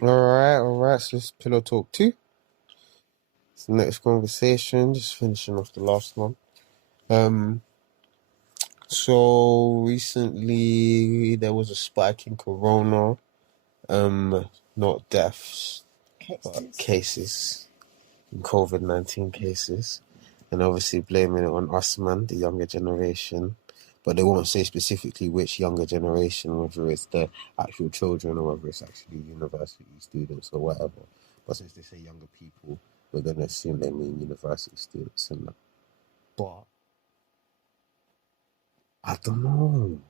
All right. So this is Pillow Talk 2. It's the next conversation, just finishing off the last one. So recently there was a spike in Corona, not deaths, but cases, COVID-19 cases, and obviously blaming it on us, man, the younger generation. But they won't say specifically which younger generation, whether it's the actual children or whether it's actually university students or whatever. But since they say younger people, we're going to assume they mean university students and that. But I don't know.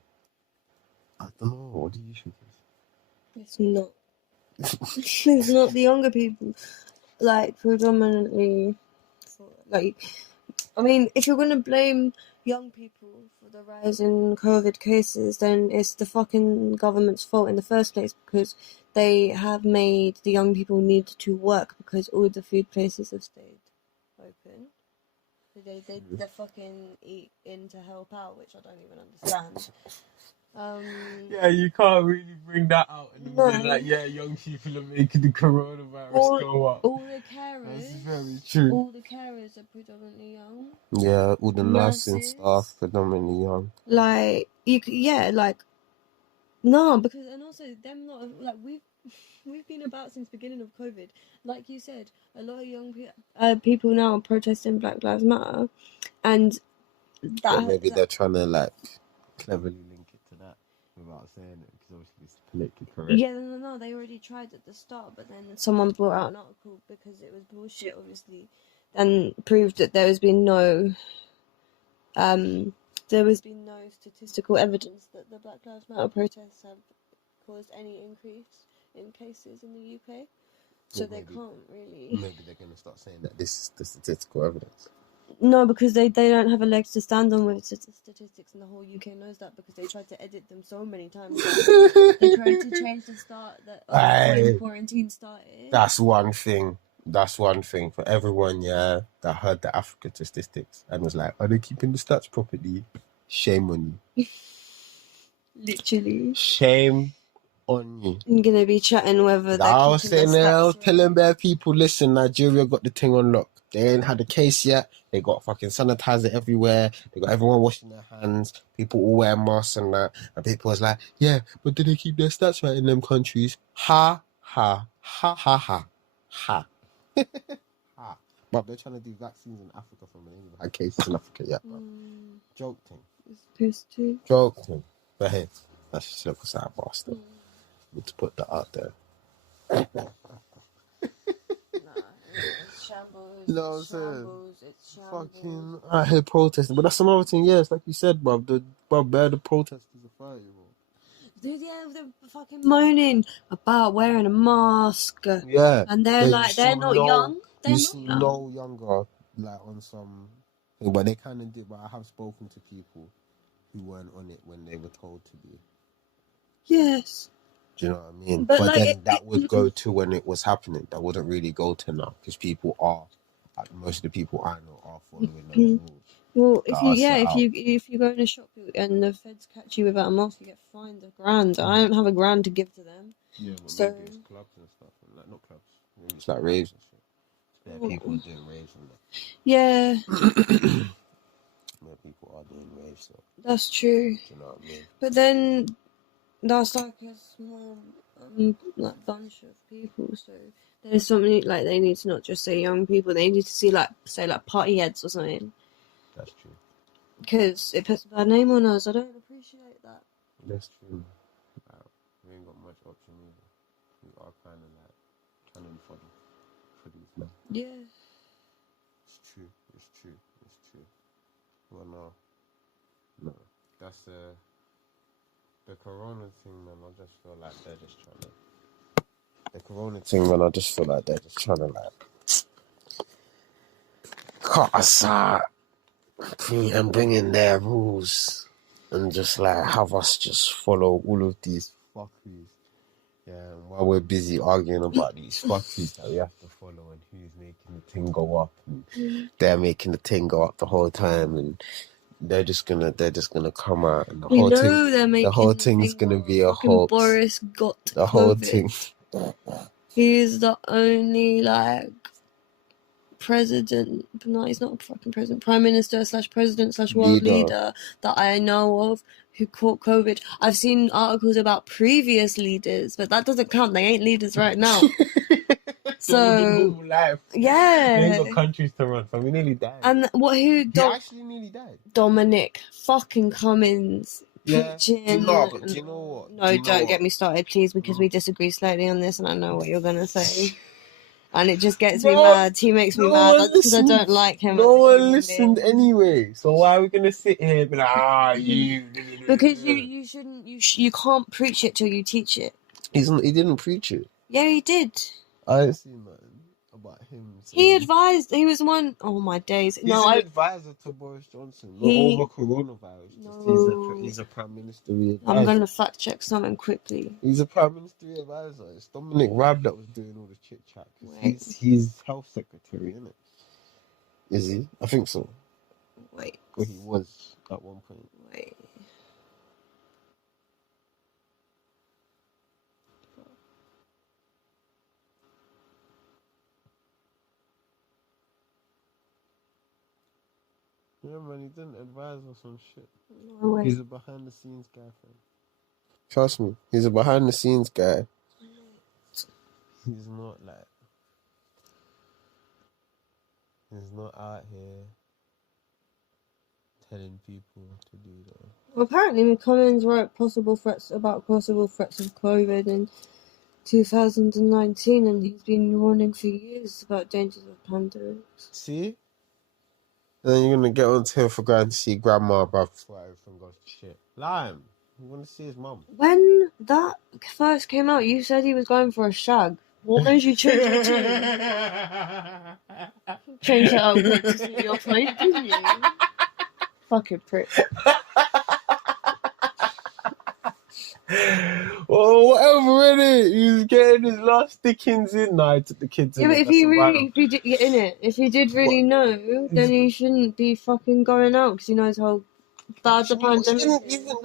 What do you think? It's not. It's not the younger people. Like, predominantly, I mean, if you're going to blame young people for the rise in COVID cases, then it's the fucking government's fault in the first place, because they have made the young people need to work because all the food places have stayed open. So they fucking eat in to help out, which I don't even understand. Yeah, you can't really bring that out and be like, yeah, young people are making the coronavirus go up. All the carers, that's very true. All the carers are predominantly young. Yeah, all the nursing staff predominantly young. Like no, because and also them not like we've been about since the beginning of COVID. Like you said, a lot of young people now are protesting Black Lives Matter, and they're trying to like cleverly link it to that without saying it, because obviously it's politically correct. Yeah, no, they already tried at the start, but then someone brought out an article because it was bullshit, obviously, and proved that there has been no statistical evidence that the Black Lives Matter protests have caused any increase in cases in the UK. So they can't really. Maybe they're going to start saying that this is the statistical evidence. No, because they don't have a leg to stand on with statistics, and the whole UK knows that, because they tried to edit them so many times. They tried to change the start that when quarantine started. That's one thing. For everyone, that heard the African statistics and was like, are they keeping the stats properly? Shame on you. Literally. Shame on you. I'm going to be chatting whether they're I was saying there, I was telling bare people, listen, Nigeria got the thing on lock. They ain't had a case yet. They got fucking sanitizer everywhere. They got everyone washing their hands. People all wear masks and that. And people was like, yeah, but did they keep their stats right in them countries? Ha, ha, ha, ha, ha, ha. Ha. But they're trying to do vaccines in Africa from an even had cases in Africa yet, bro. Joke thing. It's pissed too. Joke thing. But hey, that's just a little side bastard. Need to put that out there. It's shambles. It's shambles. Fucking out here protesting. But that's another thing, it's like you said, bruv. The protesters are fighting, bro. Dude, they're fucking moaning about wearing a mask. Yeah. And they're not young. They're not young. No younger, like on some thing. But they kind of did. But I have spoken to people who weren't on it when they were told to be. Yes. Do you know what I mean? But like, then that would go to when it was happening. That wouldn't really go to now, because people are, like, most of the people I know are following those rules. Well, if you go in a shop and the feds catch you without a mask, you get fined $1,000. I don't have $1,000 to give to them. Yeah, but maybe it's clubs and stuff, and like not clubs. Maybe it's like raves and shit. There people are doing raves and that. Yeah. More people are doing raves, so. That's true. Do you know what I mean? But then that's like a small bunch of people, so there's something like they need to not just say young people, they need to say party heads or something. That's true. Because it puts a bad name on us. I don't appreciate that. That's true. We ain't got much option either. We are kind of like cannon fodder for these men. Yeah. It's true. Well, no. That's the Corona thing, man. I just feel like they're just trying to. The Corona thing, man. I just feel like they're just trying to cut us out and bring in their rules and just have us just follow all of these fuckeries. Yeah, and while we're busy arguing about these fuckeries that we have to follow and who's making the thing go up, and they're making the thing go up the whole time, and they're just gonna come out, and the whole thing's gonna be a hoax. Boris got the whole thing. He's the only, like, president, no, he's not a fucking president, prime minister / president / world leader that I know of who caught COVID. I've seen articles about previous leaders, but that doesn't count. They ain't leaders right now. So, life. Yeah. We ain't got countries to run, so we nearly died. And he actually nearly died. Dominic fucking Cummings. Yeah. Preaching. Do you know what? No, don't get me started, please, because we disagree slightly on this, and I know what you're gonna say. And it just gets me mad. He makes me mad because I don't like him. No one listened anyway. So why are we gonna sit here and be like, you? Because you shouldn't. You can't preach it till you teach it. He didn't preach it. Yeah, he did. I didn't see nothing about him. He advised. He was one. Oh my days! He's an advisor to Boris Johnson. Not over coronavirus. No. He's a prime minister advisor. I'm gonna fact check something quickly. He's a prime minister advisor. It's Dominic Raab that was doing all the chit chat. He's health secretary, isn't it? Is he? I think so. Wait. Or he was at one point. Wait. Yeah, man, he didn't advise us on shit. No way. He's a behind the scenes guy, fam. Trust me, he's a behind the scenes guy. He's not he's not out here telling people to do that. Well, apparently, Cummings wrote possible threats of COVID in 2019, and he's been warning for years about dangers of pandemics. See? And then you're gonna get onto him for going to see grandma, bruv, before everything goes to shit. Lime. You want to see his mum. When that first came out, you said he was going for a shag. What made you change your tune? Change it up quick to suit your point, didn't you? Fucking prick. Well, whatever, innit? He's getting his last stickings in. Nah, he took the kids in. Yeah, but if he did really know, then he shouldn't be fucking going out because he knows how bad the pandemic is. Even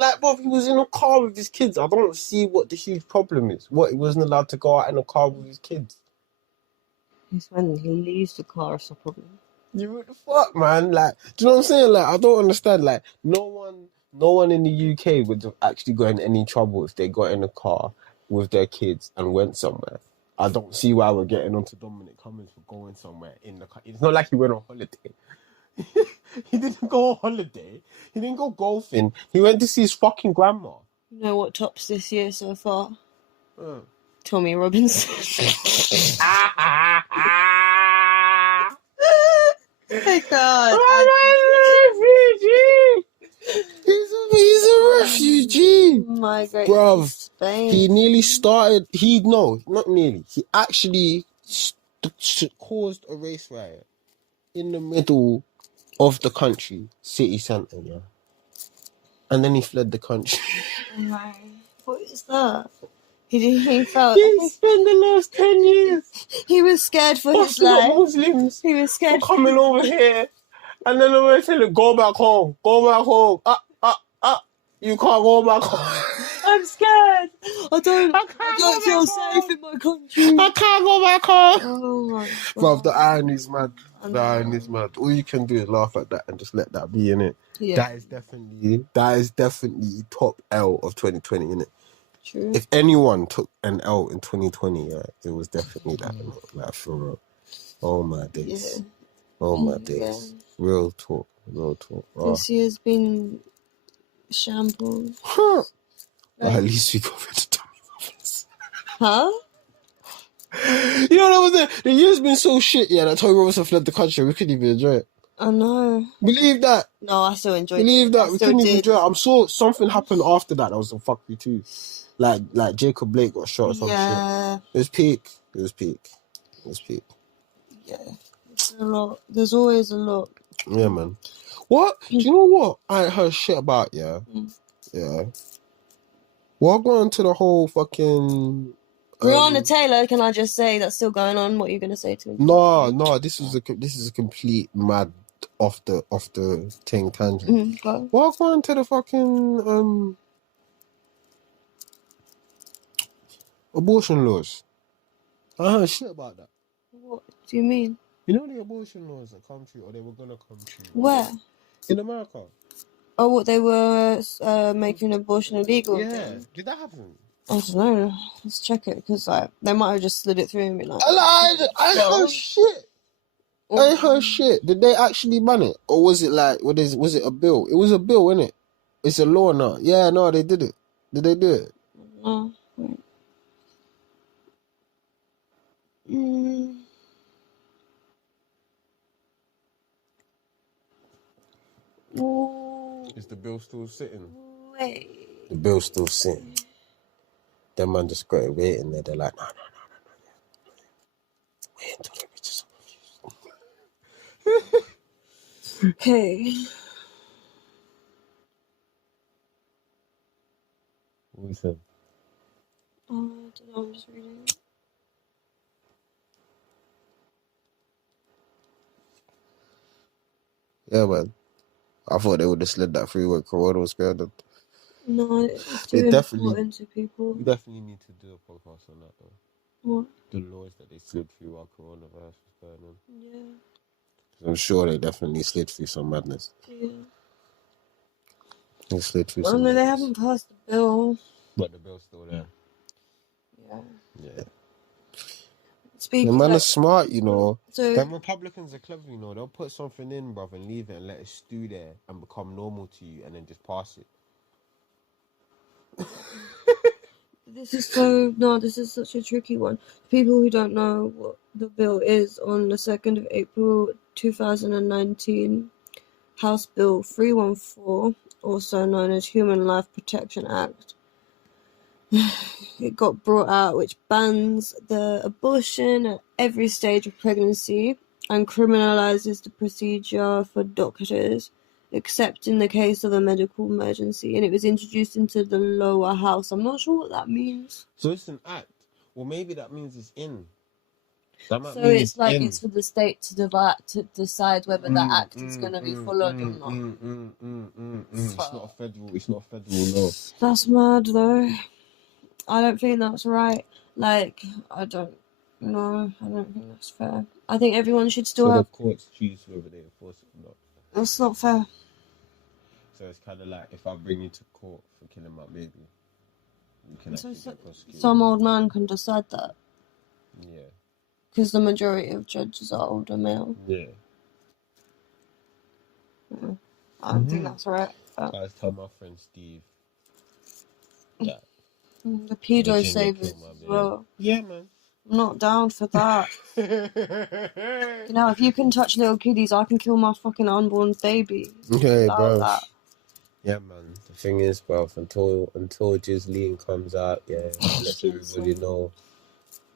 he was in a car with his kids. I don't see what the huge problem is. What, he wasn't allowed to go out in a car with his kids? It's when he leaves the car, it's a problem. You what the fuck, man? Like, do you know what I'm saying? Like, I don't understand. Like, no one in the UK would have actually got in any trouble if they got in a car with their kids and went somewhere. I don't see why we're getting onto Dominic Cummings for going somewhere in the car. It's not like he went on holiday. He didn't go on holiday. He didn't go golfing. He went to see his fucking grandma. You know what tops this year so far? Tommy Robinson. Oh God. He's a refugee. Migrate bruv, to Spain. He nearly started. Not nearly. He actually caused a race riot in the middle of the country, city centre, yeah. And then he fled the country. Right. What is that? He spent the last 10 years. He was scared for his life. Muslims. He was scared for coming over here. And then they were telling, go back home. Go back home. You can't go back home. I'm scared. I don't feel safe in my country. I can't go back home. Oh my God. Bruv, the irony's mad. The irony's mad. All you can do is laugh at that and just let that be, innit? Yeah. That is definitely top L of 2020, innit? True. If anyone took an L in 2020, yeah, it was definitely that. Like, for real. Oh my days. Yeah. Oh my days. Yeah. Real talk. Oh. This year's been shambles. Well, at least we got rid of Tommy Robbins. Huh? You know what was it? The year's been so shit, yeah, that Tommy Robinson fled the country. We couldn't even enjoy it. I know. Believe that. No, I still enjoyed it. Believe that. We couldn't even enjoy it. I'm sure something happened after that was a fuck me too. Like Jacob Blake got shot or some shit. It was peak. Yeah. It's a lot. There's always a lot. Yeah, man. What? Do you know what I ain't heard shit about, yeah? Yeah. What going to the whole fucking... Breonna Taylor, can I just say that's still going on? What are you going to say to him? No, this is a complete mad off the thing tangent. What going to the fucking abortion laws? I heard shit about that. What do you mean? You know the abortion laws that come true, or they were gonna come true. Where? In America. Oh, what, they were making abortion illegal? Yeah. Then? Did that happen? I don't know. Let's check it, because like they might have just slid it through and be like. I heard shit. I heard shit. Did they actually ban it, or was it like was it a bill? It was a bill, innit? It's a law now. Yeah, no, they did it. Did they do it? No. Wait. Is the bill still sitting? Wait. The bill's still sitting. Them man just got it waiting there. They're like, no. Wait until they reach us. Okay. What is it? I don't know, I'm just reading. Yeah, man. I thought they would have slid that through when Corona was going on. No, it's too important to people. We definitely need to do a podcast on that, though. What? The laws that they slid through while coronavirus was going on. Yeah. I'm sure they definitely slid through some madness. Yeah. They slid through some madness. They haven't passed the bill. But the bill's still there. Yeah. The man is smart, you know. So, them Republicans are clever, you know. They'll put something in, bruv, and leave it and let it stew there and become normal to you and then just pass it. This is such a tricky one. People who don't know what the bill is, on the 2nd of April 2019, House Bill 314, also known as Human Life Protection Act, it got brought out, which bans the abortion at every stage of pregnancy and criminalizes the procedure for doctors, except in the case of a medical emergency, and it was introduced into the lower house. I'm not sure what that means. So it's an act. Well, maybe that means it's in. So it's like it's for the state to decide whether that act is going to be followed or not. It's not a federal law. That's mad, though. I don't think that's right. Like, I don't think that's fair. I think everyone should still have... the courts choose whether they enforce it or not. That's not fair. So it's kind of like, if I bring you to court for killing my baby, you can actually get prosecuted. Some old man can decide that. Yeah. Because the majority of judges are older male. Yeah. I don't think that's right. But... I tell my friend Steve that the pedo savers as well. Yeah, man. I'm not down for that. You know, if you can touch little kiddies, I can kill my fucking unborn baby. Okay, bro. That. Yeah, man. The thing is, bro, until Ghislaine comes out, let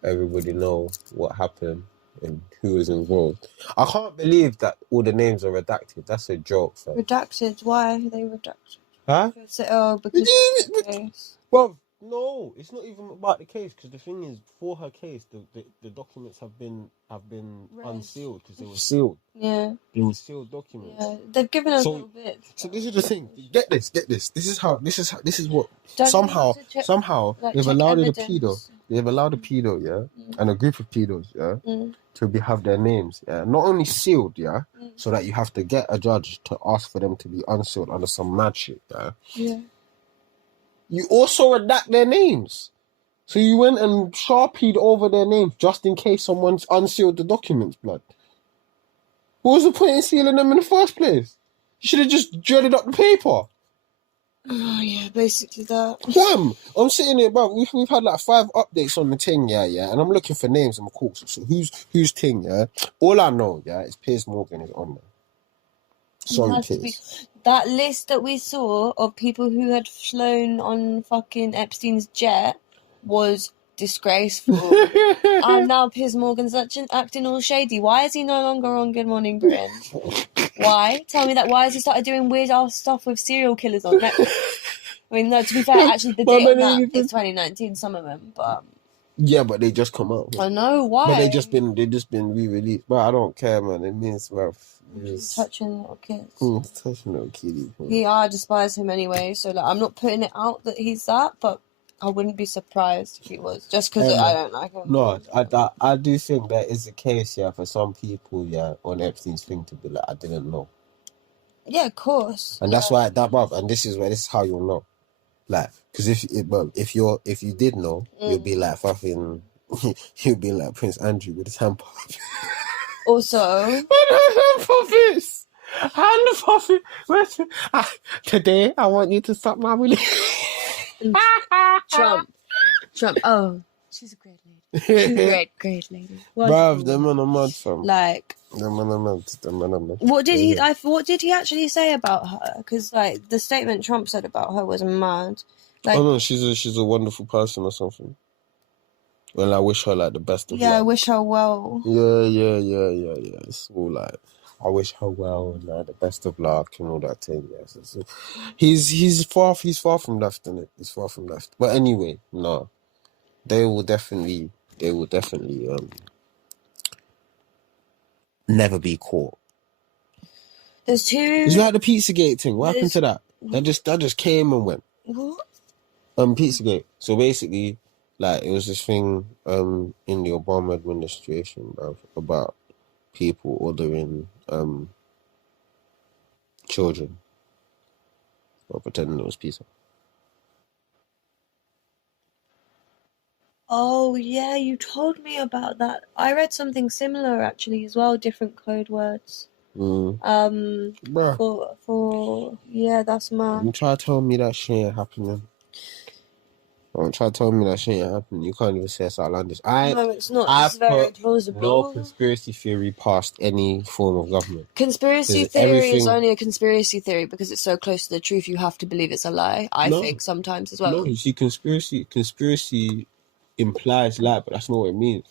everybody know what happened and who was involved. I can't believe that all the names are redacted. That's a joke, fam. Redacted? Why are they redacted? Huh? Because well, no, it's not even about the case, because the thing is, for her case, the documents have been unsealed because they were sealed. Yeah. They were sealed documents. Yeah, they've given us a little bit. So this is the thing. Get this. This is what somehow they've allowed a pedo. They've allowed a pedo, and a group of pedos, to have their names, not only sealed, so that you have to get a judge to ask for them to be unsealed under some mad shit, Yeah. You also redact their names. So you went and sharpied over their names just in case someone's unsealed the documents, blood. What was the point in sealing them in the first place? You should have just dreaded up the paper. Oh, yeah, basically that. Wham! I'm sitting here, bro. We've had like 5 updates on the thing, and I'm looking for names in the course. So who's thing, All I know, is Piers Morgan is on there. Sorry, Piers. That list that we saw of people who had flown on fucking Epstein's jet was disgraceful. And now Piers Morgan's acting all shady. Why is he no longer on Good Morning Britain? Why? Tell me that. Why has he started doing weird ass stuff with serial killers on Netflix? I mean, no, to be fair, actually the date on that is 2019, some of them, but... Yeah, but they just come out. I know, why? But they just been re-released. But I don't care, man. It means, well... touching little kids. Touching little kiddies. I despise him anyway, so like I'm not putting it out that he's that, but I wouldn't be surprised if he was, just because I don't like him. No, I do think that is the case, yeah, for some people, yeah, on Epstein's thing to be like, I didn't know. Yeah, of course. And that's why and this is how you'll know. Like, because if you did know, you'll be like fucking, you'll be like Prince Andrew with his hand puppet. Also, hand puppets, hand puppet. Today I want you to suck my willy. Trump. Oh, she's a great lady. She's a great lady. Bruv, them man are mad, fam. Like, them man are mad. What did he actually say about her? Because like the statement Trump said about her was mad. Like, oh no, she's a wonderful person or something. Well, I wish her like the best of luck. Yeah, I wish her well. Yeah. It's all like, I wish her well and the best of luck and all that thing. Yes, he's far from left, innit? He's far from left. But anyway, no, they will definitely never be caught. There's two. It's like the Pizzagate thing. What happened to that? That just came and went. What? Pizzagate. So basically, like, it was this thing in the Obama administration about people ordering children or pretending it was pizza. Oh yeah, you told me about that. I read something similar actually as well, different code words. Bruh. For yeah, that's mad. You try to tell me that shit ain't happening. Don't try to tell me that shit ain't happening. You can't even say it's outlandish. No, it's not. It's very plausible. No conspiracy theory past any form of government. Conspiracy theory is only a conspiracy theory because it's so close to the truth. You have to believe it's a lie. I think sometimes as well. No, you see, conspiracy implies lie, but that's not what it means.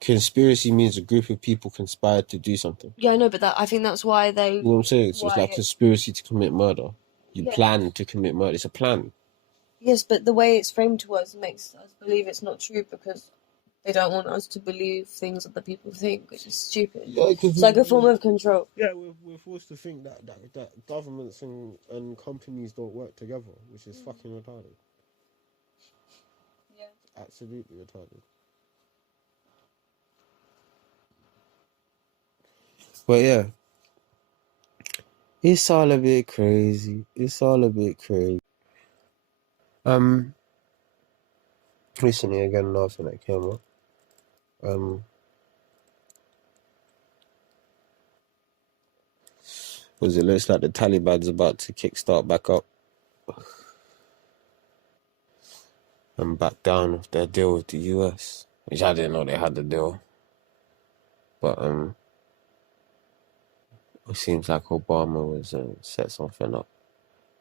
Conspiracy means a group of people conspired to do something. Yeah, I know, but I think that's why they... You know what I'm saying? So it's like conspiracy to commit murder. You plan to commit murder. It's a plan. Yes, but the way it's framed to us makes us believe it's not true because they don't want us to believe things other people think, which is stupid. Yeah, it's like a form of control. Yeah, we're forced to think that governments and companies don't work together, which is fucking retarded. Yeah. Absolutely retarded. But yeah, it's all a bit crazy. Recently again, another thing that came up. It looks like the Taliban's about to kickstart back up and back down with their deal with the US, which I didn't know they had the deal. But it seems like Obama was set something up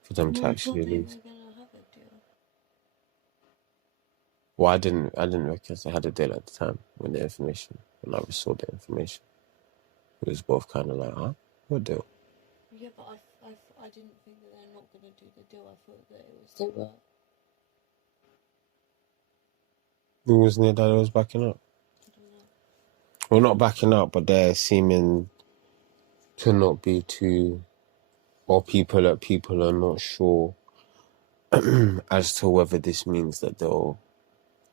for them to actually leave. Well, I didn't reckon they had a deal at the time when I saw the information. It was both kind of like, huh? What deal? Yeah, but I didn't think that they're not going to do the deal. I thought that it was still Wasn't it that it was backing up? I don't know. Well, not backing up, but they're seeming to not be too, or people are not sure as to whether this means that they'll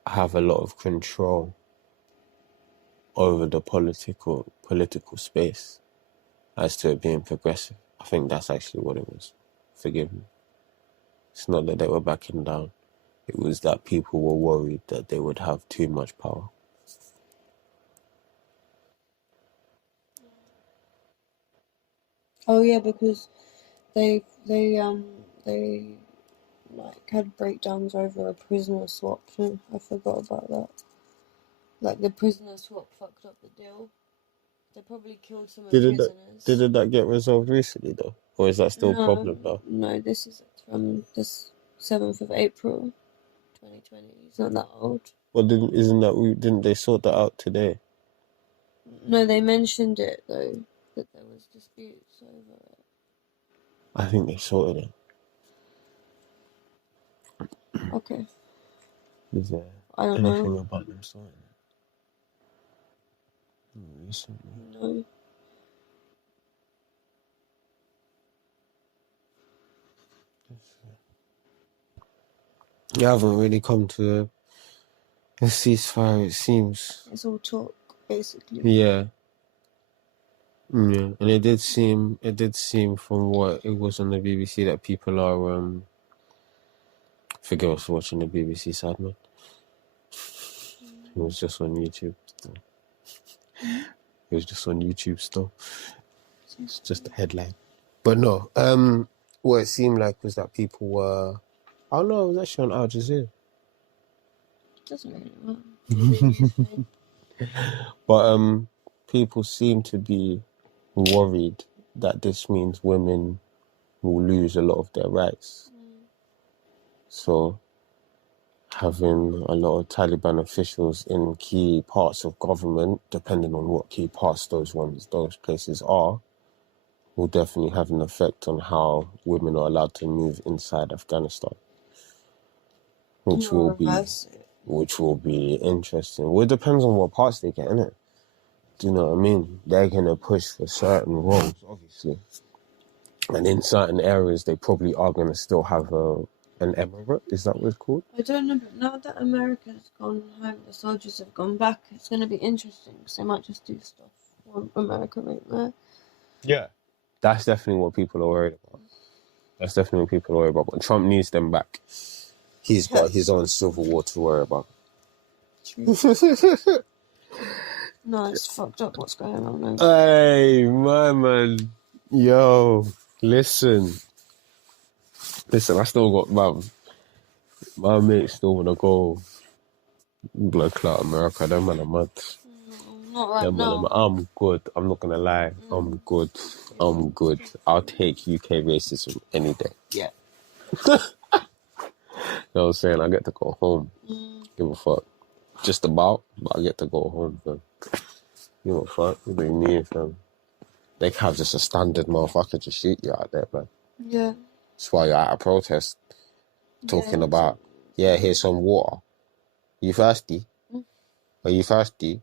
have a lot of control over the political space as to it being progressive. I think that's actually what it was. Forgive me. It's not that they were backing down. It was that people were worried that they would have too much power. Oh yeah, because they like had breakdowns over a prisoner swap too. I forgot about that. Like the prisoner swap fucked up the deal. They probably killed some of the prisoners. Didn't that get resolved recently though? Or is that still a problem though? No, this is from this 7th of April 2020. It's not that old. Well, didn't they sort that out today? No, they mentioned it though, that there was disputes over it. I think they sorted it. Okay. Is there anything about them sorting it? Recently? No. You haven't really come to a ceasefire, it seems. It's all talk, basically. Yeah. Yeah. And it did seem from what it was on the BBC that people are, forget I was watching the BBC side, man. It was just on YouTube. It was just on YouTube still. It's just a headline. But no, what it seemed like was that people were... I don't know, it was actually on Al Jazeera. Doesn't really matter. But people seem to be worried that this means women will lose a lot of their rights. So having a lot of Taliban officials in key parts of government, depending on what key parts those places are, will definitely have an effect on how women are allowed to move inside Afghanistan. Which will be interesting. Well, it depends on what parts they get, innit? Do you know what I mean? They're going to push for certain roles, obviously. And in certain areas, they probably are going to still have an emirate. Is that what it's called? I don't know, but now that America's gone home, the soldiers have gone back, it's going to be interesting, because they might just do stuff while America ain't there. Yeah. That's definitely what people are worried about. But Trump needs them back. He's got his own civil war to worry about. True. No, it's fucked up what's going on now. Hey, my man. Yo, listen, I still got, my mates still want to go blood clot America. Them man are mad. Not right now. I'm good. I'm not going to lie. I'm good. I'll take UK racism any day. Yeah. You know what I'm saying? I get to go home. Give a fuck. Just about, but I get to go home, fam. Give a fuck. What do you mean, fam? They can have just a standard motherfucker just shoot you out there, man. Yeah. That's why you're at a protest talking about, here's some water. You thirsty? Are you thirsty?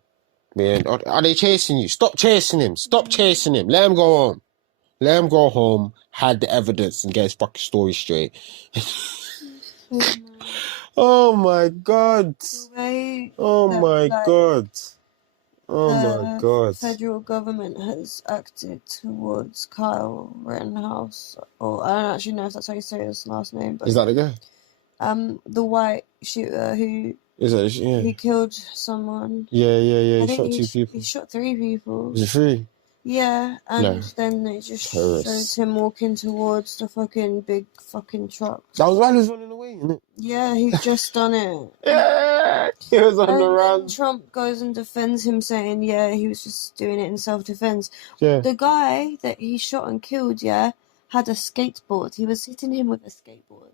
Man, are they chasing you? Stop chasing him. Let him go home. Hide the evidence and get his fucking story straight. Oh my God. Oh my God. The federal government has acted towards Kyle Rittenhouse, or I don't actually know if that's how you say his last name, but is that the guy? The white shooter who he killed someone. Yeah. He shot 2 people. He shot 3 people. Was it 3? Yeah, and then they just showed him walking towards the fucking big fucking truck. That was while he was running away, isn't it? Yeah, he just done it. Yeah, he was on the run. And Trump goes and defends him, saying, he was just doing it in self-defense. Yeah. The guy that he shot and killed, had a skateboard. He was hitting him with a skateboard.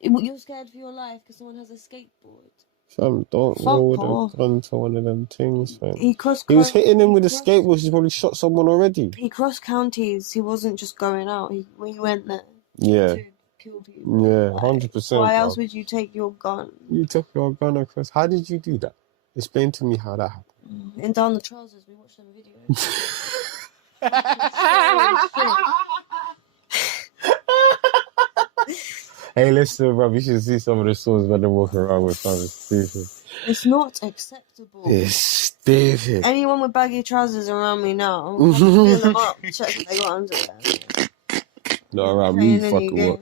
You're scared for your life because someone has a skateboard. Fam, don't roll with a gun to one of them things, fam. He was hitting him with a skateboard. He's probably shot someone already. He crossed counties. He wasn't just going out. He went there to kill people. Yeah, 100%. Why else would you take your gun? You took your gun across. How did you do that? Explain to me how that happened. And down the trousers, we watched them videos. Hey, listen, bro, you should see some of the swords when they're walking around with some stupid. It's not acceptable. It's stupid. Anyone with baggy trousers around me now, I'm fill them up, check if they got under there. Not around me, fucking what?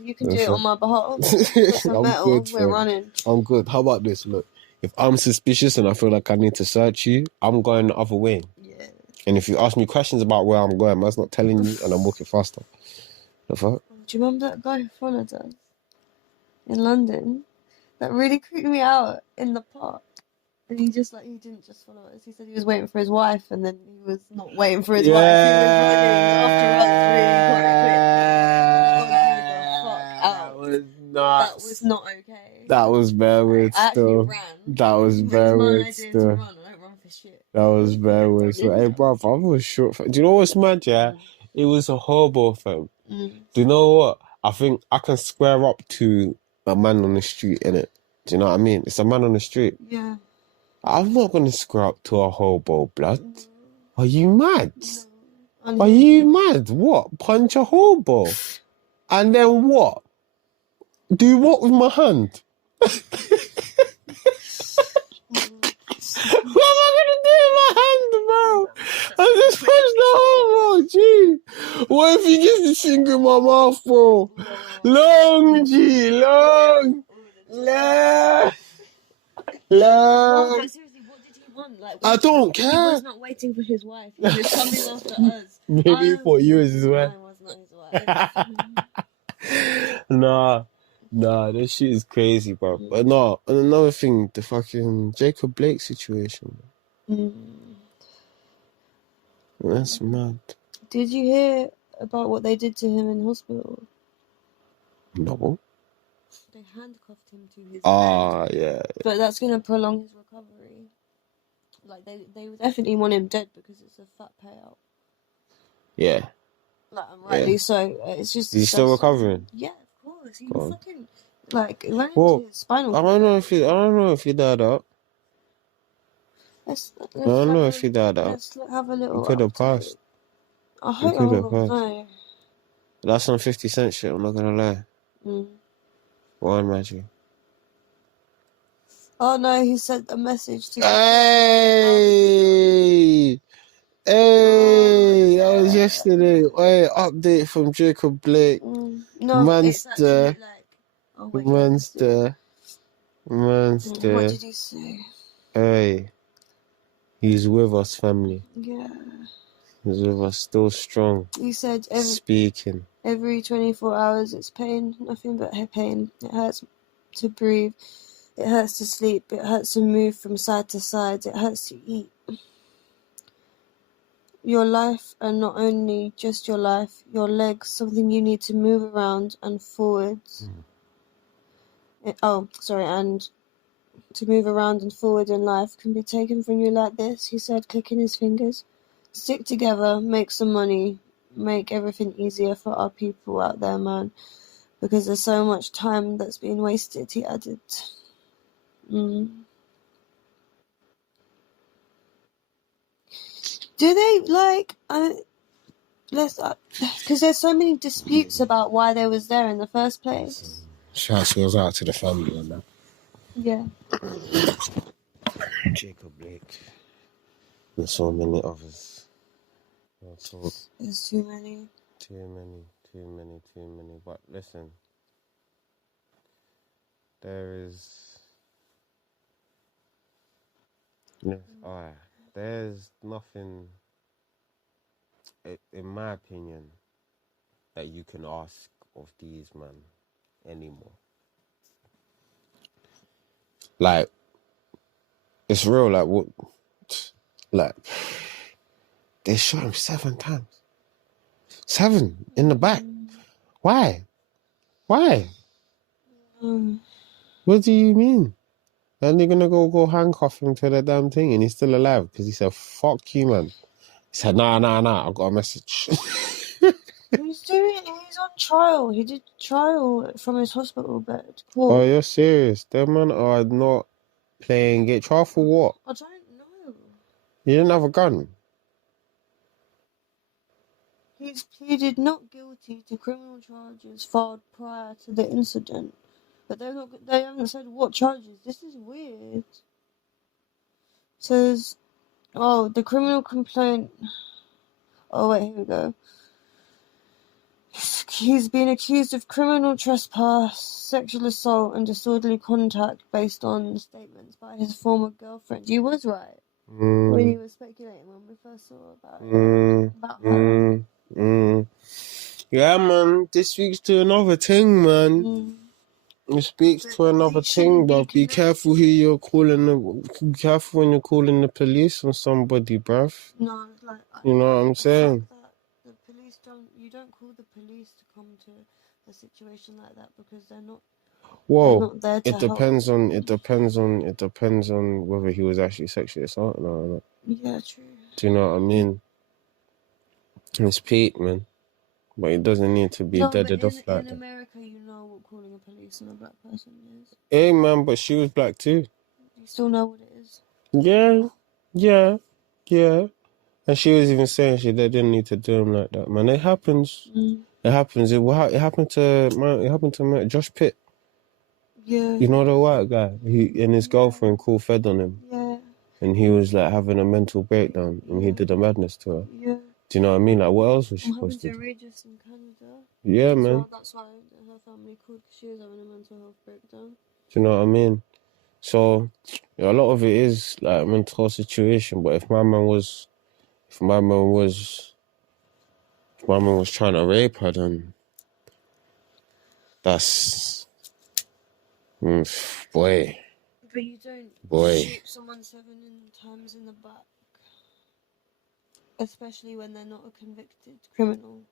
You can do it on my behalf. Put some metal, good, we're running. I'm good. How about this? Look, if I'm suspicious and I feel like I need to search you, I'm going the other way. Yeah. And if you ask me questions about where I'm going, man's not telling you and I'm walking faster. The fuck? Do you remember that guy who followed us in London? That really creeped me out in the park. And he didn't just follow us. He said he was waiting for his wife, and then he was not waiting for his wife. He was running after us really quite quick. That was not okay. That was very weird still. That was very weird still. I don't run for shit. That was very weird. So, hey, bro, I was short. Do you know what's mad, yeah? It was a hobo, fam. Do you know what? I think I can square up to a man on the street, innit? Do you know what I mean? It's a man on the street. Yeah. I'm not going to square up to a hobo, blood. No. Are you mad? No. Are you mad? What? Punch a hobo? And then what? Do what with my hand? What am I gonna do with my hand, bro? I just punched the hole, bro. Gee. What if he gives the finger in my mouth, bro? Long, G, long. Long. No, Long. but seriously, what did he want? Like, I don't care. He was not waiting for his wife. He was coming after us. Maybe he thought you was his wife. No, I was not his wife. Nah, this shit is crazy, bro. But no, and another thing, the fucking Jacob Blake situation. That's mad. Did you hear about what they did to him in hospital? No. They handcuffed him to his bed. bed. Yeah. But that's going to prolong his recovery. Like, they definitely want him dead because it's a fat payout. Yeah. Like, and rightly so. It's just... Is he still recovering? Yeah, of course. He fucking... Like, ran Well, into his spinal cord. I don't know if he died up. Let's I don't know if he died up. Let's have a little... He could have passed. I hope He could have passed. no. That's some 50 Cent shit, I'm not gonna lie. One magic. Oh no, he sent a message to... Hey! Hey! That was yesterday. Hey, update from Jacob Blake. No, Man's it's there. actually like... Oh, wait, Man's there. Man's there. What did he say? Hey. He's with us, family. Yeah. He's with us, still strong. He said speaking. Every 24 hours it's pain, nothing but pain. It hurts to breathe. It hurts to sleep. It hurts to move from side to side. It hurts to eat. Your life, and not only just your life, your legs, something you need to move around and forwards. And to move around and forward in life can be taken from you like this, he said, clicking his fingers. Stick together, make some money, make everything easier for our people out there, man. Because there's so much time that's been wasted, he added. Do they, like, because there's so many disputes about why they was there in the first place. Shouts goes out to the family on that. Yeah. Jacob Blake. And so many others. There's too many. Too many. But listen, there's nothing, in my opinion, that you can ask of these men anymore. Like, it's real, like, what, like, they shot him 7 times. 7 in the back. Why? What do you mean? And they're gonna go handcuff him to the damn thing and he's still alive because he said, fuck you, man. He said, nah, I've got a message. He's on trial. He did trial from his hospital bed. Oh, you're serious? Them man are not playing it. Trial for what? I don't know. You didn't have a gun? He's pleaded not guilty to criminal charges filed prior to the incident. But they haven't said what charges. This is weird. It says, the criminal complaint... Oh, wait, here we go. He's been accused of criminal trespass, sexual assault, and disorderly contact based on statements by his former girlfriend. You was right when you were speculating when we first saw about her. Yeah, man. This speaks to another thing, man. It speaks to another thing, but be careful who you're calling. Be careful when you're calling the police on somebody, bruv. No, like... You know what I'm saying? You don't call the police to come to a situation like that because they're not. Well, they're not there to it depends on whether he was actually sexually assaulted or not. Yeah, true. Do you know what I mean? It's Pete, man, but it doesn't need to be deaded off like that. In America, you know what calling a police on a black person is. Hey, man, but she was black too. You still know what it is. Yeah. And she was even saying they didn't need to do him like that, man. It happens. It happens. It happened to Josh Pitt. Yeah. You know the white guy? He and his girlfriend called fed on him. Yeah. And he was like having a mental breakdown and he did a madness to her. Yeah. Do you know what I mean? Like, what else was she I'm supposed to having do? Regis in Canada. Yeah, man. That's why her family called, because she was having a mental health breakdown. Do you know what I mean? So, a lot of it is like a mental health situation. But if my man was trying to rape her, then that's boy. But you don't shoot someone 7 times in the back, especially when they're not a convicted criminal.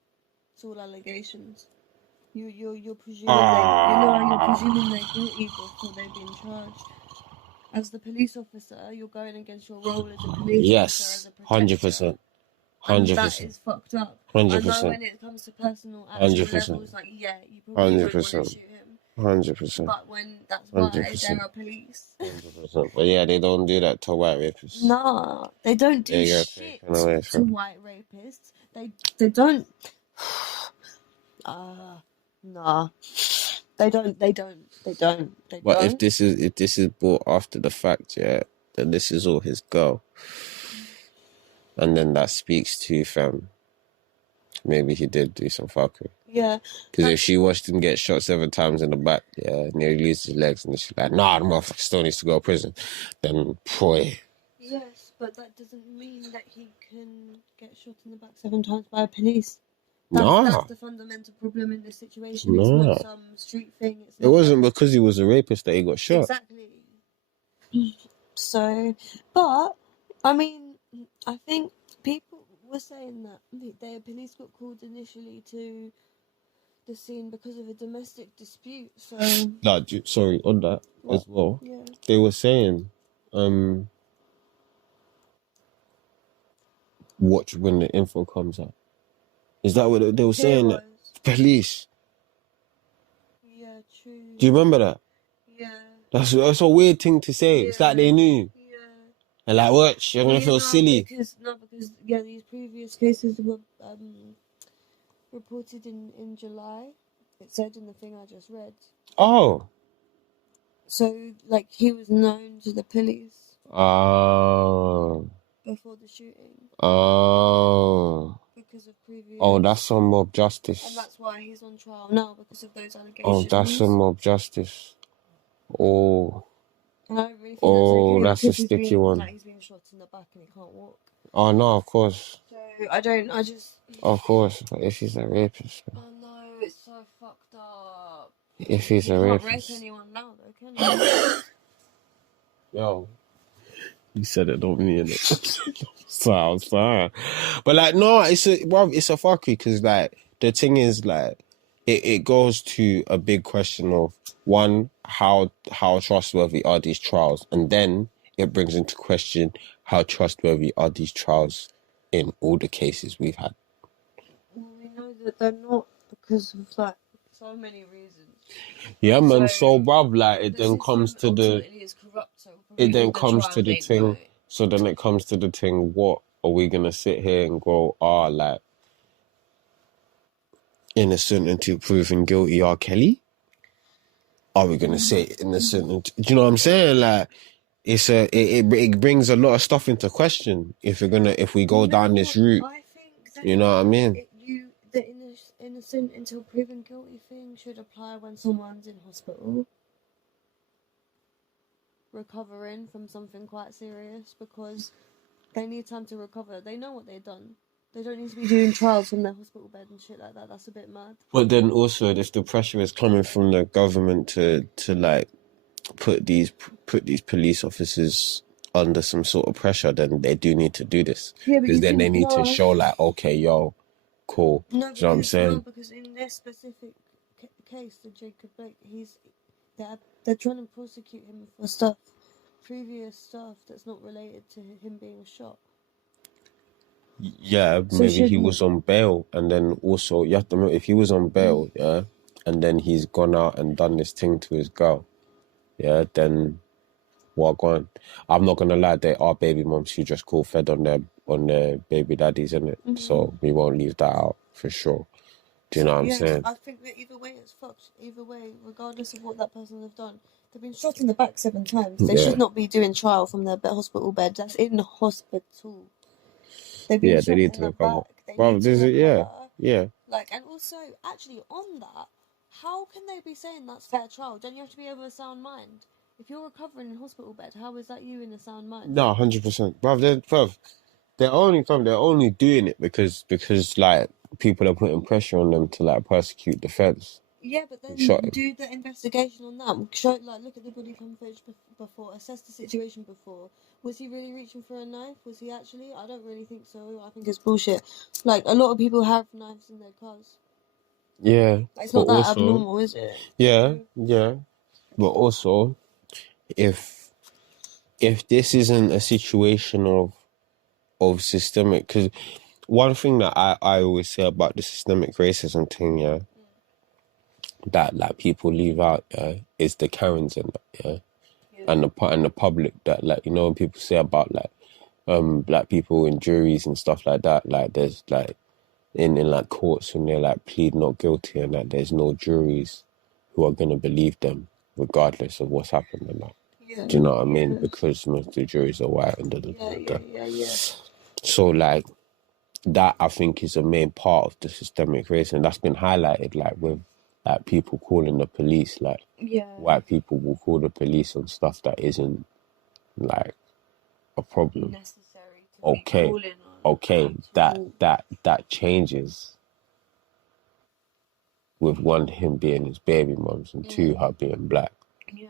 It's all allegations. You're presuming you're presuming they're guilty before they've been charged. As the police officer, you're going against your role as a police officer, as a protector. 100%. 100%. That is fucked up. 100%. I know when it comes to personal actual levels, like, yeah, you probably won't want to shoot him. 100%. But when that's why there are police. 100%. But yeah, they don't do that to white rapists. Nah, they don't do shit to white rapists. They don't. Nah. They don't. But if this is brought after the fact, yeah, then this is all his girl. And then that speaks to fam. Maybe he did do some fuckery. Yeah. Because if she watched him get shot 7 times in the back, yeah, nearly lose his legs, and she's like, nah, the motherfucker still needs to go to prison, then boy. Yes, but that doesn't mean that he can get shot in the back 7 times by police. That's the fundamental problem in this situation. It's not some street thing. It wasn't because he was a rapist that he got shot. Exactly. So, but, I mean, I think people were saying that the police got called initially to the scene because of a domestic dispute. So Sorry, on that as well. Yeah. They were saying, watch when the info comes out. Is that what they were saying? That police. Yeah, true. Do you remember that? Yeah. That's a weird thing to say. Yeah. It's like they knew. Yeah. And like, watch, you're gonna feel silly. Because these previous cases were reported in July. It said in the thing I just read. Oh. So, like, he was known to the police. Oh. Before the shooting. Oh. Because of previous... Oh, that's some mob justice. And that's why he's on trial now, because of those allegations. Oh, that's some mob justice. Oh. And I really think that's a sticky one. Like, he's been shot in the back and he can't walk. Oh, no, of course. So, I just... Of course, but if he's a rapist... Oh, no, it's so fucked up. If he's a rapist... He can't rape anyone now, though, can he? Yo. You said it, don't mean it. So I'm sorry. But, like, no, it's a fuckery, because, like, the thing is, like, it goes to a big question of, one, how trustworthy are these trials? And then it brings into question how trustworthy are these trials in all the cases we've had. Well, we know that they're not, because of, like, so many reasons. Yeah, man. So, bruv, like, it then comes to the... It then comes to the thing. So then it comes to the thing, what are we going to sit here and go, like, innocent until proven guilty R. Kelly? Are we going to say innocent? Do you know what I'm saying? Like, it brings a lot of stuff into question if we go down this route. I think that, you know what I mean? The innocent until proven guilty thing should apply when someone's in hospital, recovering from something quite serious, because they need time to recover. They know what they've done. They don't need to be doing trials from their hospital bed and shit like that. That's a bit mad. But then also, if the pressure is coming from the government to like put these police officers under some sort of pressure, then they do need to do this. Yeah, because then they need to show like, okay, yo, cool. No, because, you know what I'm saying? No, because in this specific case, the Jacob Blake, they're trying to prosecute him for previous stuff that's not related to him being shot. Yeah, so maybe he was on bail, and then also you have to remember, if he was on bail, yeah, and then he's gone out and done this thing to his girl, yeah, then what going? I'm not gonna lie, they are baby moms who just call fed on their baby daddies, innit? Mm-hmm. So we won't leave that out for sure. Do you know what I'm Yes, saying? I think that either way it's fucked. Either way, regardless of what that person has done. They've been shot in the back 7 times. They should not be doing trial from their hospital bed. That's in the hospital. They've been shot they need in to the recover. back. They Bro, need to this is, recover. yeah. Like, and also, actually, on that, how can they be saying that's fair trial? Don't you have to be of a sound mind? If you're recovering in a hospital bed, how is that you in a sound mind? No, 100%. Bruv, they're only doing it because like people are putting pressure on them to like persecute the feds. Yeah, but then Shot him. do the investigation on that. Show, like, look at the body cam footage before. Assess the situation before. Was he really reaching for a knife? Was he actually? I don't really think so. I think it's bullshit. Like, a lot of people have knives in their cars. Yeah, like, it's not that abnormal, is it? Yeah. But also, if this isn't a situation of systemic, because one thing that I always say about the systemic racism thing, yeah, that like people leave out, is the Karens and that, yeah, and the public that, like, you know, when people say about like black people in juries and stuff like that, like there's like in like courts when they like plead not guilty and that there's no juries who are gonna believe them regardless of what's happened and that. Yeah. Do you know what I mean? Because most of the juries are white and Yeah. So like that, I think, is a main part of the systemic racism that's been highlighted, like with like people calling the police, like white people will call the police on stuff that isn't like a problem. Necessary to be calling on that changes with one, him being his baby mums, and two, her being black. Yeah.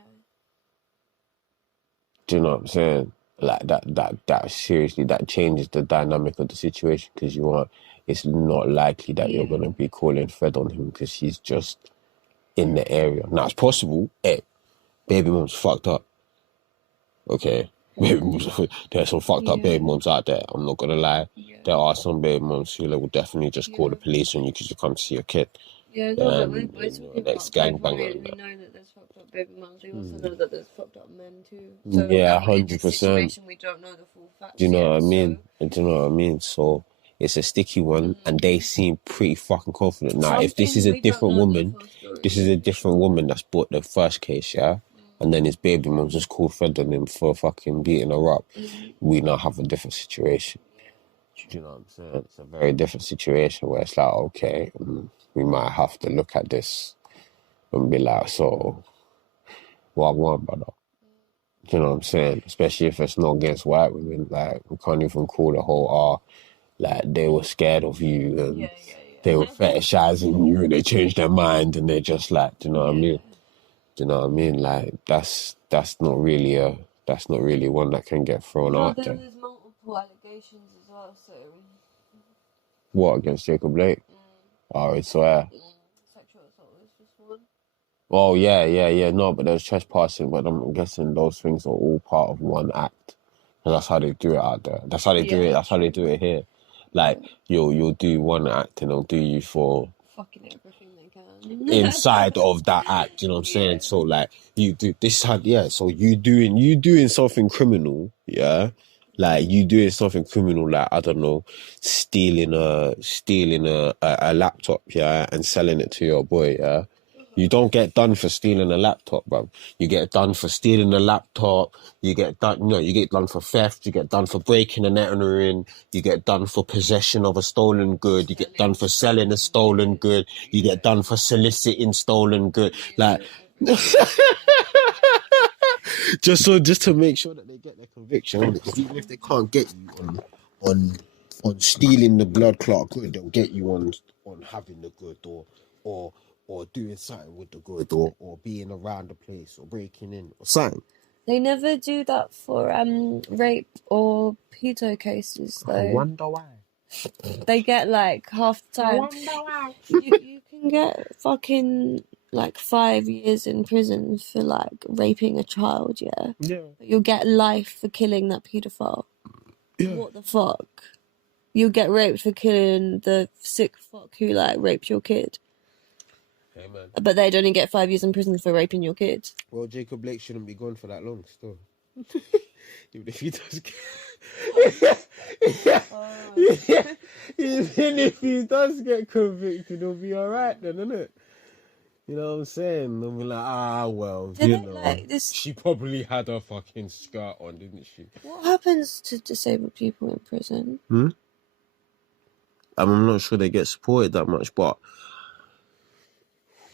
Do you know what I'm saying? Like that seriously, that changes the dynamic of the situation, because it's not likely that you're gonna be calling Fed on him because he's just in the area. Now it's possible. Hey, baby mom's fucked up. Okay, baby moms. There's some fucked up baby moms out there. I'm not gonna lie. There are some baby moms who will definitely just call the police on you because you come to see your kid. Yeah, no, but we're talking about gangbanging. We know that there's fucked up baby mums. We also know that there's fucked up men too. So yeah, 100%. We don't know the full facts. Do you know what I mean? Do you know what I mean? So it's a sticky one, and they seem pretty fucking confident. Now, if this is a different woman, that's bought the first case, yeah, and then his baby mum just called Fed on him for fucking beating her up, we now have a different situation. Do you know what I'm saying? It's a very different situation where it's like, okay, we might have to look at this and be like, so, what I want, brother? Do you know what I'm saying? Especially if it's not against white women, like, we can't even call the whole, like, they were scared of you and they were fetishizing you and they changed their mind and they just like, do you know what I mean? Do you know what I mean? Like, that's not really one that can get thrown out there. There's multiple allegations as well, so... What, against Jacob Blake? Oh, I swear. Sexual assault was just one. Oh, yeah. No, but there's trespassing, but I'm guessing those things are all part of one act. And that's how they do it out there. That's how they do it. That's how they do it here. Like, you'll do one act and they'll do you for... fucking everything they can. inside of that act, you know what I'm saying? So, like, you do... This had... Yeah, so you doing something criminal, yeah? Like, you doing something criminal, like, I don't know, stealing a laptop, yeah, and selling it to your boy, yeah? You don't get done for stealing a laptop, bro. You get done for stealing a laptop. You get done for theft. You get done for breaking and entering. You get done for possession of a stolen good. You get done for selling a stolen good. You get done for soliciting stolen good. Like, just to make sure that they get their conviction, because even if they can't get you on stealing the blood clot good, they'll get you on having the good or doing something with the good or being around the place or breaking in or something. They never do that for rape or pedo cases, though. I wonder why. They get like half the time. I wonder why. You can get fucking like 5 years in prison for like raping a child, yeah? Yeah. But you'll get life for killing that paedophile. Yeah. What the fuck? You'll get raped for killing the sick fuck who like raped your kid. Hey, man. But they'd only get 5 years in prison for raping your kid. Well, Jacob Blake shouldn't be gone for that long still. Even if he does Even if he does get convicted, he'll be alright then, isn't it? You know what I'm saying? They'll be like, well, Do you they know, like this? she probably had her fucking skirt on, didn't she? What happens to disabled people in prison? I'm not sure they get supported that much, but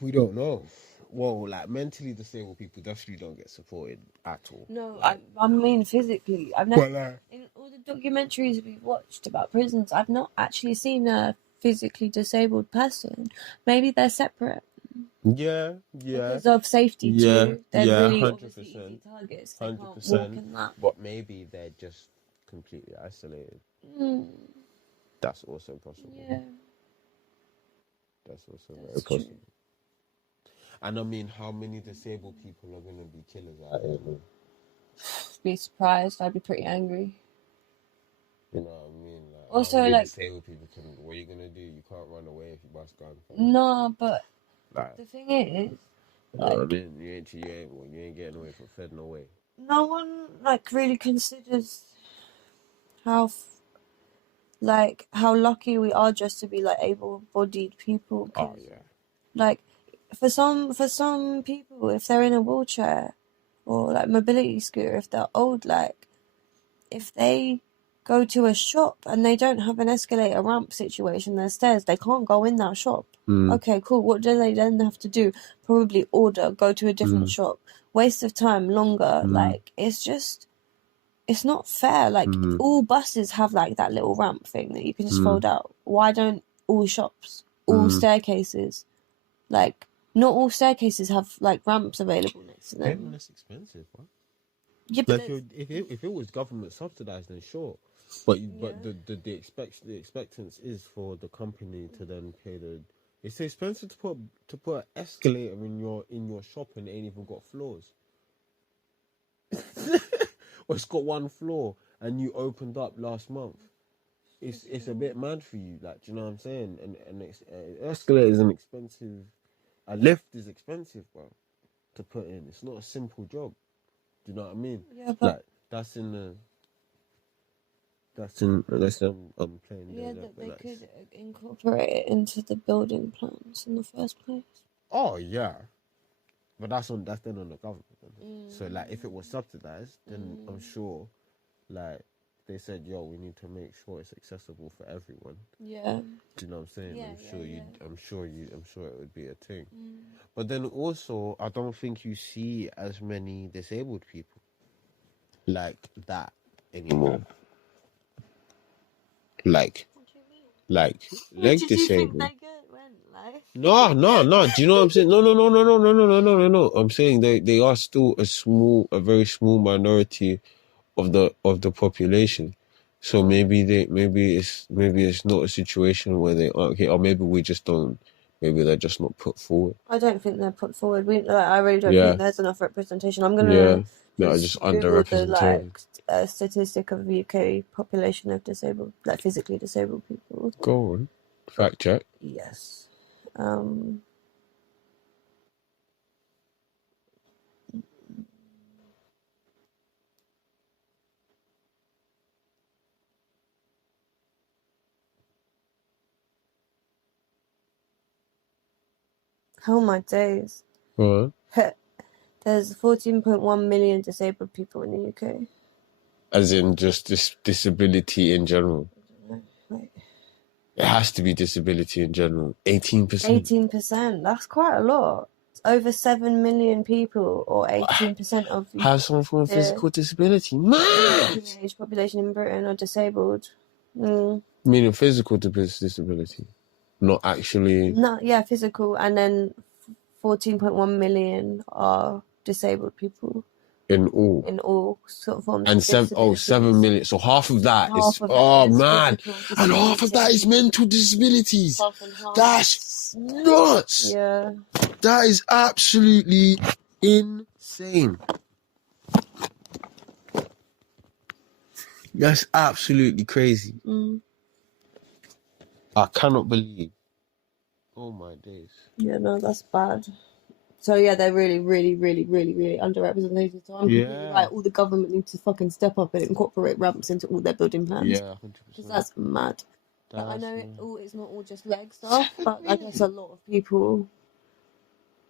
we don't know. Well, like mentally disabled people definitely don't get supported at all. No, like, I mean physically. I've never in all the documentaries we've watched about prisons. I've not actually seen a physically disabled person. Maybe they're separate. Yeah. Because of safety too. They're really 100%, obviously easy targets. They 100%. can't walk in that. But maybe they're just completely isolated. That's also possible. Yeah. That's also very possible. True. And I mean, how many disabled people are going to be killers out here? Be surprised. I'd be pretty angry. You know what I mean? Like, also, like disabled people can. What are you gonna do? You can't run away if you bust gun. No, but like, the thing is, like, I mean, you ain't getting away from Fed no way. No one like really considers how lucky we are just to be like able-bodied people. Oh yeah. Like for some people, if they're in a wheelchair or like mobility scooter, if they're old, like if they go to a shop and they don't have an escalator ramp situation, there's stairs, they can't go in that shop. Okay, cool. What do they then have to do? Probably go to a different shop. Waste of time, longer. Like it's not fair. Like all buses have like that little ramp thing that you can just fold out. Why don't all shops, all staircases, like not all staircases have like ramps available next to them? Maybe that's expensive, right? Yeah, but like if it was government subsidized, then sure. But the expectance is for the company to then pay the. It's expensive to put an escalator in your shop and it ain't even got floors. Or it's got one floor and you opened up last month. It's a bit mad for you, like, do you know what I'm saying? And escalator is an expensive. A lift is expensive, bro, to put in. It's not a simple job. Do you know what I mean? Yeah, but like that's I'm playing. Yeah, that they could incorporate it into the building plans in the first place. Oh yeah, but that's then on the government. So like, if it was subsidized, then I'm sure, like they said, yo, we need to make sure it's accessible for everyone. Yeah. Do you know what I'm saying? Yeah, I'm sure it would be a thing. But then also, I don't think you see as many disabled people like that anymore. Like leg disabled. No. Do you know what I'm saying? No. I'm saying they are still a very small minority of the population. So maybe it's not a situation where they aren't here, or maybe maybe they're just not put forward. I don't think they're put forward. I really don't think there's enough representation. I'm gonna just underrepresented. Statistic of UK population of disabled, like physically disabled people. Go on, fact check. Yes. Oh my days. What? There's 14.1 million disabled people in the UK. As in just disability in general? Wait. It has to be disability in general. 18%. 18%. That's quite a lot. It's over 7 million people, or 18% of have some form of physical disability. Man! Teenage population in Britain are disabled. Meaning physical disability, not actually. No, yeah, physical, and then 14.1 million are disabled people. In all sort of forms. And 7 million. So half of that is man, and half of that is mental disabilities. That's nuts. Yeah, that is absolutely insane. That's absolutely crazy. I cannot believe. Oh my days. Yeah, no, that's bad. So yeah, they're really, really, really, really, really underrepresented. So I'm completely right. All the government need to fucking step up and incorporate ramps into all their building plans. Yeah, 100%. Because that's mad. Like, I know it's not all just leg stuff, but I guess a lot of people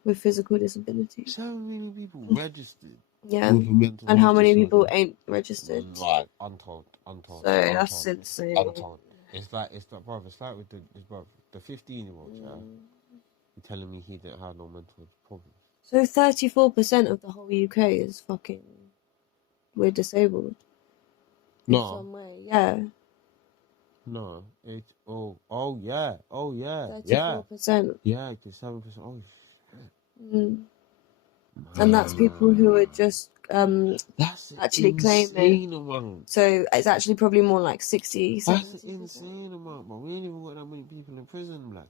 with physical disabilities. So many people registered. Yeah. And how many people ain't registered? Like untold. So that's insane. Untold. It's like bro. It's like with the 15-year-old. Yeah. You're telling me he didn't have no mental problems. So 34% of the whole UK is fucking we're disabled. No. In some way, yeah. No. It's yeah. 34%. Yeah, 7%. Oh shit. Mm. And that's people who are just that's actually claiming. Amount. So it's actually probably more like 60, 70%. That's an insane amount, but we ain't even got that many people in prison, like.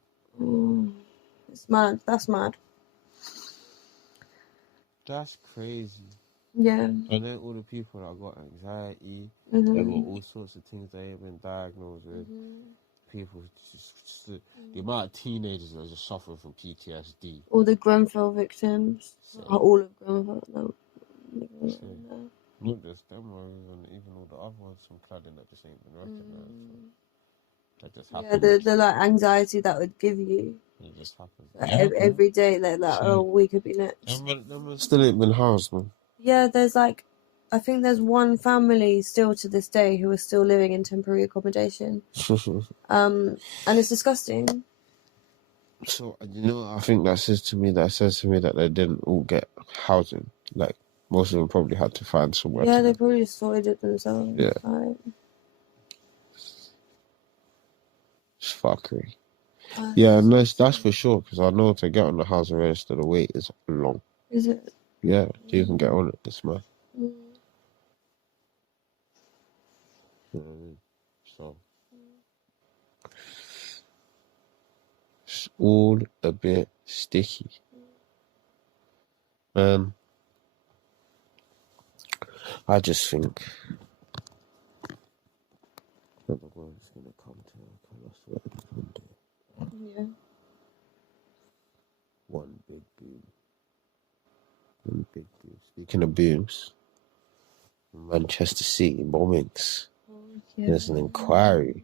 It's mad. That's mad. That's crazy. Yeah. And then all the people that got anxiety, they got all sorts of things they have been diagnosed with. People just the amount of teenagers that are just suffering from PTSD. All the Grenfell victims. All of Grenfell. No. Not just them ones, and even all the other ones from cladding that just ain't been recognised. That just happened. Yeah, the like anxiety that would give you. It just happens. Every day, like oh, we could be next. Them still ain't been housed, man. Yeah, there's like, I think there's one family still to this day who are still living in temporary accommodation. And it's disgusting. So you know, I think that says to me that they didn't all get housing. Like most of them probably had to find somewhere. Yeah, they probably sorted it themselves. Yeah. Right. It's fuckery. Yeah, no, that's for sure, because I know to get on the housing register, the wait is long. Is it? Yeah, you can get on it this month. So, it's all a bit sticky. I just think that the world's going to come to a colossal end. Yeah. One big boom. Speaking of booms, Manchester City bombings. There's an inquiry.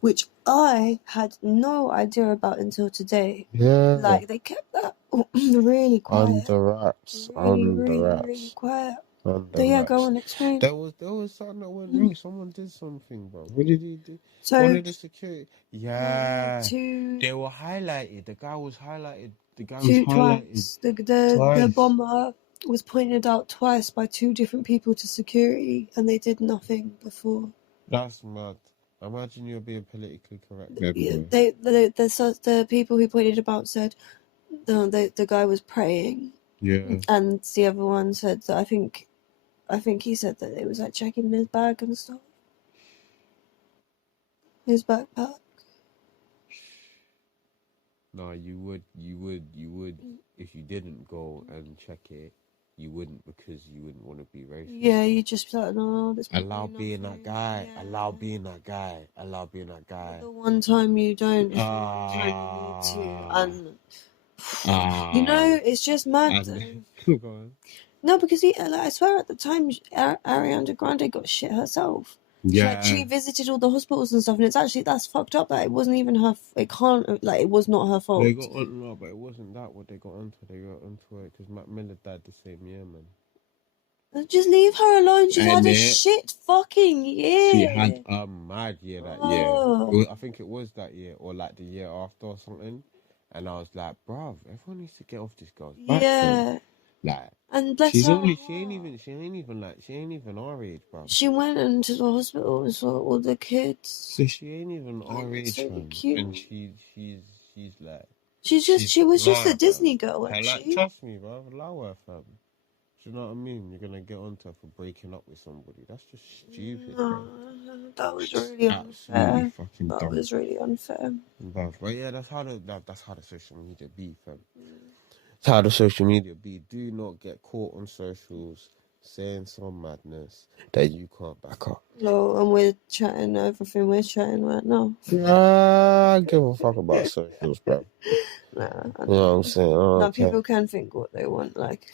Which I had no idea about until today. Yeah. Like, they kept that really quiet. Under wraps. Really quiet. Go on, explain. There was something that went wrong. Someone did something, bro. What did he do? So, one of the security. Yeah. They were highlighted. The guy was highlighted. Twice. The bomber was pointed out twice by two different people to security, and they did nothing before. That's mad. Imagine you're being politically correct. Yeah, the people who pointed him out said the guy was praying. Yeah. And the other one said that I think he said that it was like checking his bag and stuff. His backpack. No, you would if you didn't go and check it, you wouldn't, because you wouldn't want to be racist. Yeah, you just be like, no, this. Allow being that guy. Yeah. Allow being that guy. The one time you don't, if you need to, and you know, it's just mad. Go on. No, because I swear at the time, Ariana Grande got shit herself. Yeah. She visited all the hospitals and stuff, and that's fucked up. That it wasn't even her. It was not her fault. They got on, no, but it wasn't that what they got onto. They got onto it because Mac Miller died the same year, man. Just leave her alone. She's had a shit fucking year. She had a mad year that year. I think it was that year, or like the year after or something. And I was like, bruv, everyone needs to get off this girl's back. Yeah. Like, and bless her. She ain't even our age, bruv. She went into the hospital and saw all the kids. So she ain't even our age, fam. Cute. And she's like, she was just a Disney girl, wasn't she? Trust me, bruv, allow her, fam. Do you know what I mean? You're gonna get onto her for breaking up with somebody. That's just stupid. No, that was really unfair. That was really unfair. But yeah, that's how the social media be, fam. That's how the social media be. Do not get caught on socials saying some madness that you can't back up. No, and we're chatting everything we're chatting right now. I give a fuck about socials, bro. Nah, You know what I'm saying? Oh, no, okay. people can think what they want, like.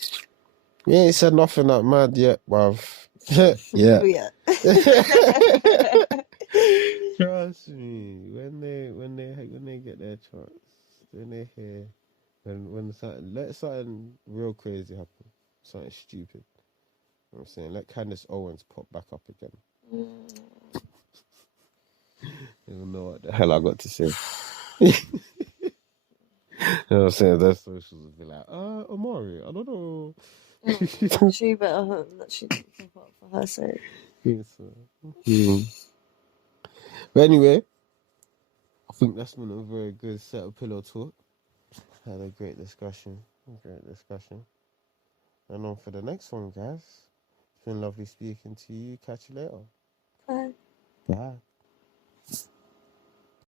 You ain't said nothing that mad yet, bruv. Yeah. Yeah. Trust me. When they get their chance, when they hear, when something, let something real crazy happen, something stupid. You know what I'm saying? Let Candace Owens pop back up again. I don't know what the hell I got to say. You know what I'm saying? Their socials will be like, Amari, I don't know. She better hope that she doesn't pop up for her sake. Yes, But anyway, I think that's been a very good set of pillow talk. Had a great discussion. And on for the next one, guys. It's been lovely speaking to you. Catch you later. Bye. Bye.